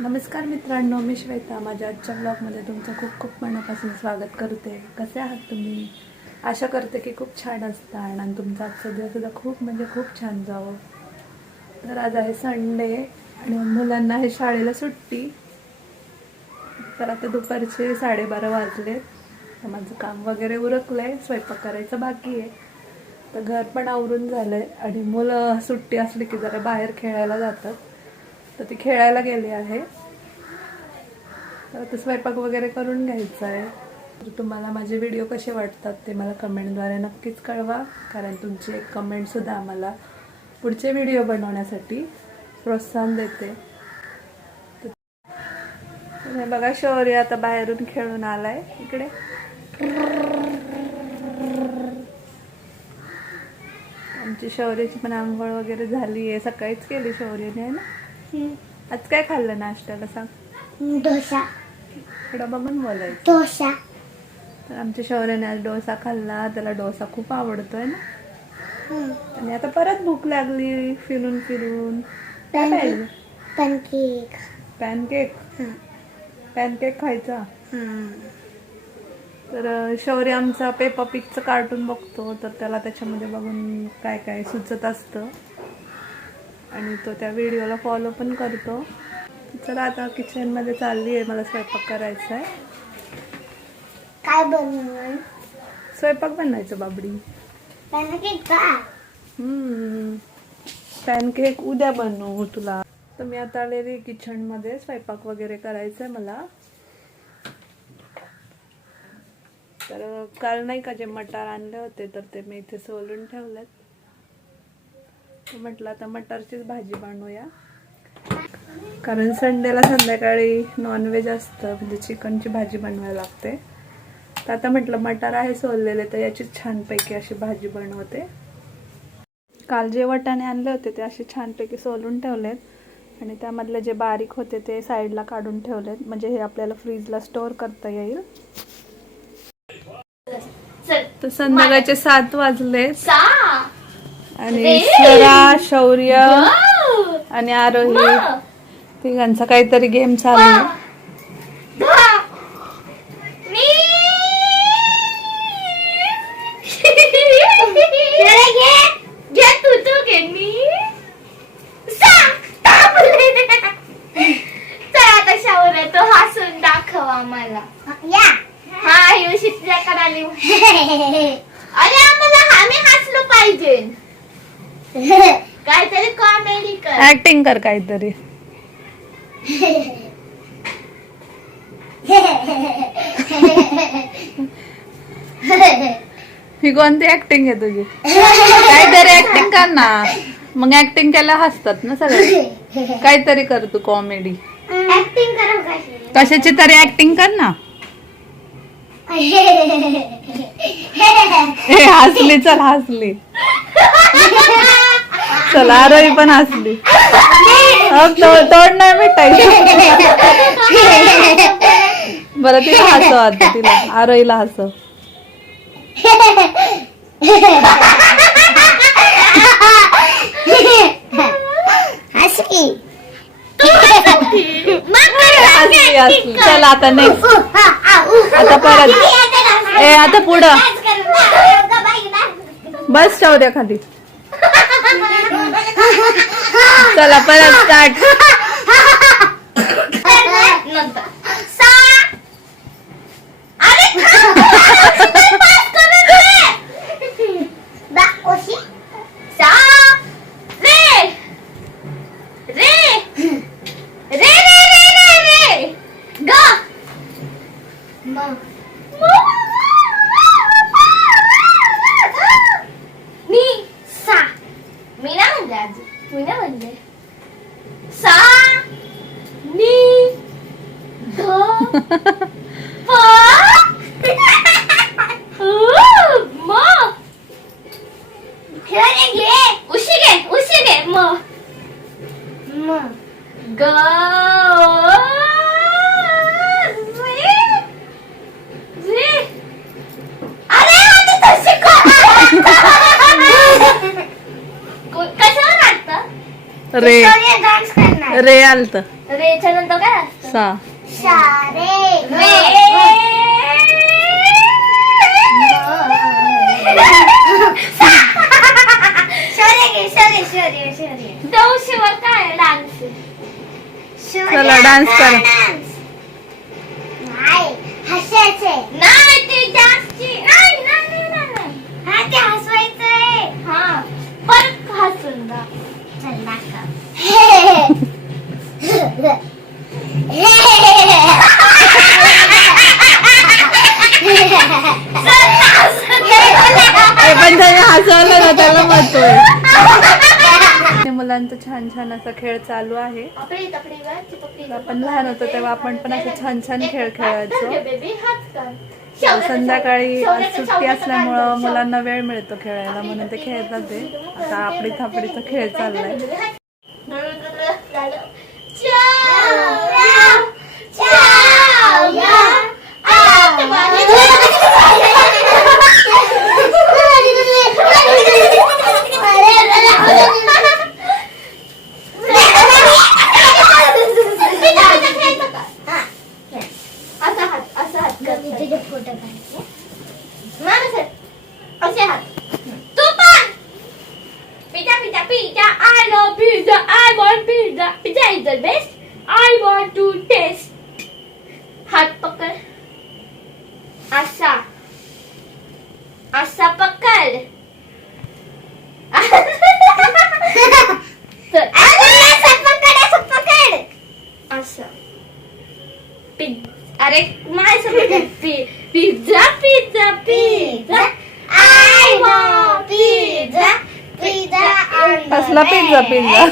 नमस्कार मित्रांनो मी श्वेता. माझ्या आजच्या ब्लॉगमध्ये तुमचं खूप खूप मनापासून स्वागत करते. कसे आहात तुम्ही? आशा करते की खूप छान असतात आणि तुमचा आजचा दिवससुद्धा खूप म्हणजे खूप छान जावं. तर आज आहे संडे आणि मुलांना आहे शाळेला सुट्टी. तर आता दुपारचे साडेबारा वाजले. तर माझं काम वगैरे उरकलं आहे स्वयंपाक करायचं बाकी आहे. तर घर पण आवरून झालं आहे आणि मुलं सुट्टी असली की जरा बाहेर खेळायला जातात. तर ती खेळायला गेली आहे. तर स्वयंपाक वगैरे करून घ्यायचा आहे. तर तुम्हाला माझे व्हिडिओ कसे वाटतात ते मला कमेंटद्वारे नक्कीच कळवा. कारण तुमची एक कमेंटसुद्धा आम्हाला पुढचे व्हिडिओ बनवण्यासाठी प्रोत्साहन देते. तर बघा शौर्य आता बाहेरून खेळून आलाय. इकडे. आमची शौर्याची पण आंघोळ वगैरे झाली आहे सकाळीच केली शौर्यने ना? आज काय खाल्लं नाश्त्याला सांग? डोसा. डबा पण बोलायचं. डोसा. तर आमच्या शौर्याने आज डोसा खाल्ला. त्याला डोसा खूप आवडतोय ना? आणि आता परत भूक लागली फिरून फिरून. पनकेक. पॅनकेक. पॅनकेक? खायचा? तर शौर्य आमचा पेपा पिकचं कार्टून बघतो. तर त्याला त्याच्यामध्ये बघून काय काय सुचत असतं. आणि तो त्या व्हिडिओला फॉलो पण करतो. चला आता किचनमध्ये चालली आहे मला स्वयंपाक करायचा आहे काय बनवणार? स्वयंपाक बनायचं बाबडी. पनकेक पॅनकेक उद्या बनवू तुला. तर मी आता आलेली किचनमध्ये स्वयंपाक वगैरे करायचं आहे मला. तर काल नाही का जे मटार आणले होते तर ते मी इथे सोलून ठेवलेत. म्हटलं आता मटारचीच भाजी बनवूया. कारण संडेला संध्याकाळी नॉनव्हेज असतं म्हणजे चिकनची भाजी बनवायला लागते. तर आता म्हटलं मटार आहे सोललेले तर याची छानपैकी अशी भाजी बनवते. काल जे वटाणे आणले होते ते असे छानपैकी सोलून ठेवलेत. आणि त्यामधले जे बारीक होते ते साईडला काढून ठेवलेत. म्हणजे हे आपल्याला फ्रीजला स्टोअर करता येईल. तर संध्याकाळचे सात वाजले सा! आणि स्वरा शौर्य आणि आरोही. तिघांचा काहीतरी गेम चालू आहे घे तू तू घे मी चल आता शावर तो हसून दाखव आम्हाला हा योशी तुझ्याकडे आली अरे आम्हाला आम्ही हसलो पाहिजे काहीतरी कॉमेडी कर ऍक्टिंग कर काहीतरी. ही कोणती ऍक्टिंग आहे तुझी? काहीतरी ऍक्टिंग कर ना. मग ऍक्टिंग केल्या हसतात ना सगळे. काहीतरी कर तू कॉमेडी ऍक्टिंग करा कशी कशाची तरी ऍक्टिंग कर ना. ए हसली चल हसली. चल आरोही पण हसली तो- तोंड नाही मिटायचं. बरं तिला हसव आता तिला. आरोहीला हसव. हसकी हसली हसली. चल आता नेक्स्ट आता परत. ए आता पुढं. बस शौर्य खाली. चला परत स्टार्ट ध प उ, म खेळायला घे उशी घे उशी घे म म ग रे रे अरे आधी तर शिकव कशावर वाटतं रे डान्स करणार रे आलत रेच्या नंतर काय असतं सा रे देवशिवर काय डान्स. चला डान्स करा. नाही ते जास्ती. नाही नाही नाही, नाही हा ते हसवायचंय. हा परत हसून दा चल दाखव पण त्याने हसवलं ना त्याला म्हणतोय मुलांचं छान छान असा खेळ चालू आहे. आपण लहान होतो तेव्हा आपण पण असे छान छान खेळ खेळायचो. संध्याकाळी सुट्टी असल्यामुळं मुलांना वेळ मिळतो खेळायला म्हणून ते खेळतात ते. आता आपली थापडीचा खेळ चाललाय. काढते माणूस आहे. असे हात तू पण pizza pizza pizza I love pizza I want pizza pizza is the best I want to taste हात पकड असा असा पकड तर असं पिझ्झा अरे नाही समजत पि- pizza pizza pizza I want pizza कसला पिझ्झा पिझ्झा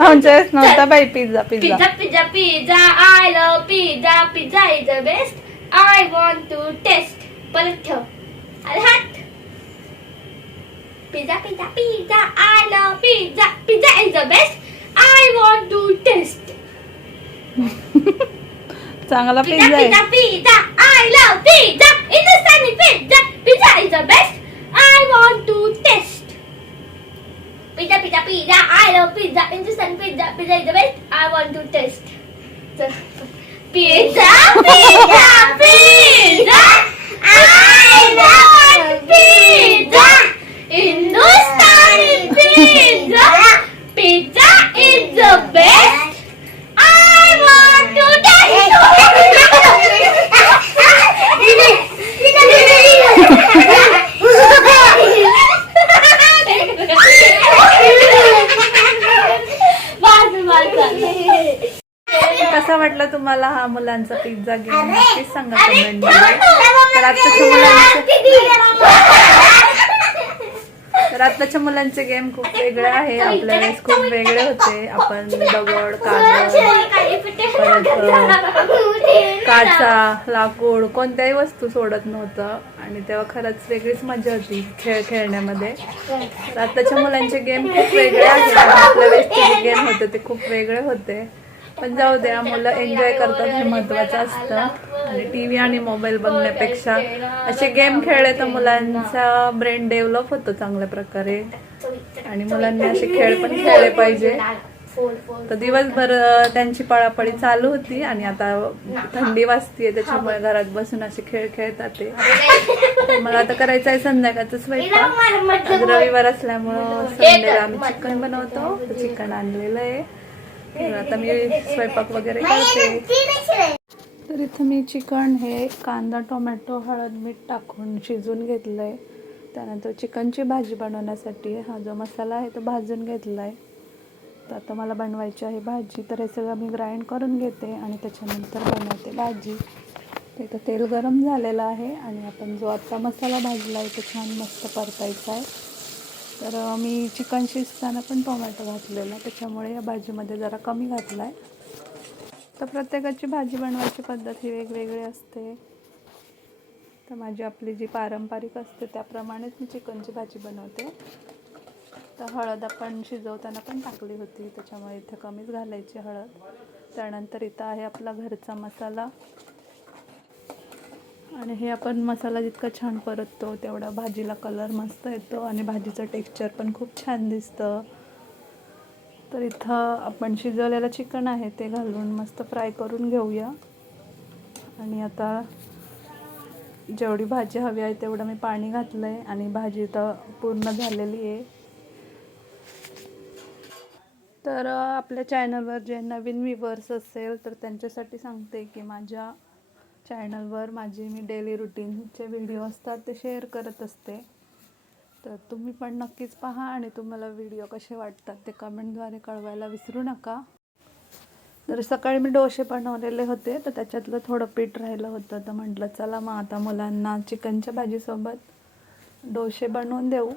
आमच्या वेळेस नव्हता बाई pizza pizza pizza pizza pizza I love pizza pizza is the best I want to taste परत ठेव अरे हात pizza pizza pizza I love pizza pizza is the best I want to taste चांगला pizza pizza आहे pizza pizza I love pizza Hindustani pizza pizza is the best I want to taste pizza pizza pizza I love pizza Hindustani pizza pizza is the best I want to taste pizza pizza pizza I love pizza तुम्हाला हा मुलांचा pizza game नक्कीच सांगा comment तर आत्ताच्या मुलांचे तर आत्ताच्या मुलांचे गेम खूप वेगळे आहे आपल्या वेळेस खूप वेगळे होते आपण दगड कागद काचा लाकूड कोणत्याही वस्तू सोडत नव्हतं आणि तेव्हा खरंच वेगळीच मजा होती खेळ खेळण्यामध्ये तर आताच्या मुलांचे गेम खूप वेगळे आहेत आपल्या वेळेस गेम होते ते खूप वेगळे होते पण जाऊ द्या मुलं एन्जॉय करतात हे महत्वाचं असतं. आणि टी व्ही आणि मोबाईल बघण्यापेक्षा असे गेम खेळले तर मुलांचा ब्रेन डेव्हलप होतो चांगल्या प्रकारे. आणि मुलांनी असे खेळ पण खेळले पाहिजे. तर दिवसभर त्यांची पळापळी चालू होती आणि आता थंडी वाजतीये त्याच्यामुळे घरात बसून असे खेळ खेळतात ते. मला आता करायचं आहे संध्याकाळचं स्वयंपाक. आज रविवार असल्यामुळं संडेला आम्ही चिकन बनवतो. चिकन आणलेलं आहे. आता मी स्वयंपाक वगैरे करते. तर इथं मी चिकन हे कांदा टोमॅटो हळद मीठ टाकून शिजून घेतलं आहे त्यानंतर चिकनची भाजी बनवण्यासाठी हा जो मसाला आहे तो भाजून घेतला आहे तर आता मला बनवायची आहे भाजी तर हे सगळं मी ग्राइंड करून घेते आणि त्याच्यानंतर बनवते भाजी. तर इथं तेल गरम झालेलं आहे आणि आपण जो आता मसाला भाजला आहे तो छान मस्त परतायचा आहे. तर मी चिकन शिजताना पण टोमॅटो घातलेला. त्याच्यामुळे या भाजीमध्ये जरा कमी घातला आहे तर प्रत्येकाची भाजी बनवायची पद्धत ही वेगवेगळी असते. तर माझी आपली जी पारंपरिक असते त्याप्रमाणेच मी चिकनची भाजी बनवते. तर हळद आपण शिजवताना पण टाकली होती. त्याच्यामुळे इथे कमीच घालायची हळद. त्यानंतर इथं आहे आपला घरचा मसाला. आणि हे आपण मसाला जितका छान परततो तेवढा भाजीला कलर मस्त येतो आणि भाजीचं टेक्स्चर पण खूप छान दिसतं. तर इथं आपण शिजवलेलं चिकन आहे ते घालून मस्त फ्राय करून घेऊया. आणि आता जेवढी भाजी हवी आहे तेवढं मी पाणी घातलं आहे आणि भाजी तर पूर्ण झालेली आहे. तर आपल्या चॅनलवर जे नवीन व्हिवर्स असेल तर त्यांच्यासाठी सांगते की माझ्या चॅनलवर माझे मी डेली रुटीनचे व्हिडिओ असतात ते शेअर करत असते. तर तुम्ही पण नक्कीच पहा आणि तुम्हाला व्हिडिओ कसे वाटतात ते कमेंटद्वारे कळवायला विसरू नका. तर सकाळी मी डोसे बनवलेले होते तर त्याच्यातलं थोडं पीठ राहिलं होतं. तर म्हटलं चला मग आता मुलांना चिकनच्या भाजीसोबत डोसे बनवून देऊ.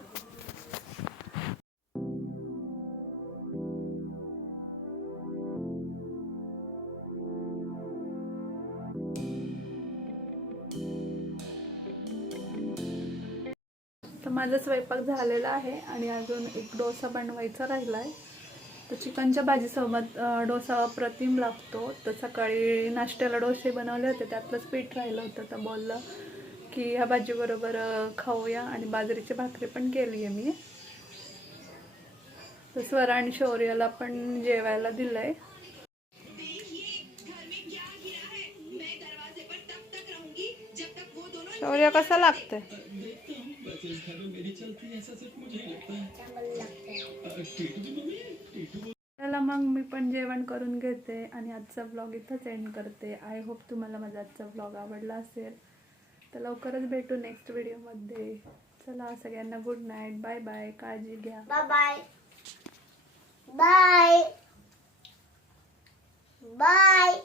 माझा स्वयंपाक झालेला आहे आणि अजून एक डोसा बनवायचा राहिला आहे तर चिकनच्या भाजीसोबत डोसा अप्रतिम लागतो. तर सकाळी नाश्त्याला डोसे बनवले होते त्यातलंच पीठ राहिलं होतं. तर बोललं की ह्या भाजीबरोबर खाऊया आणि बाजरीची भाकरी पण केली आहे मी. तर स्वरा आणि शौर्याला पण जेवायला दिलं आहे शौर्य कसा लागतंय? चांगलं लागतं त्याला मग मी पण जेवण करून घेते आणि आजचा ब्लॉग इथंच एंड करते. आय होप तुम्हाला माझा आजचा ब्लॉग आवडला असेल. तर लवकरच भेटू नेक्स्ट व्हिडिओमध्ये चला सगळ्यांना गुड नाईट बाय बाय काळजी घ्या. Bye bye bye bye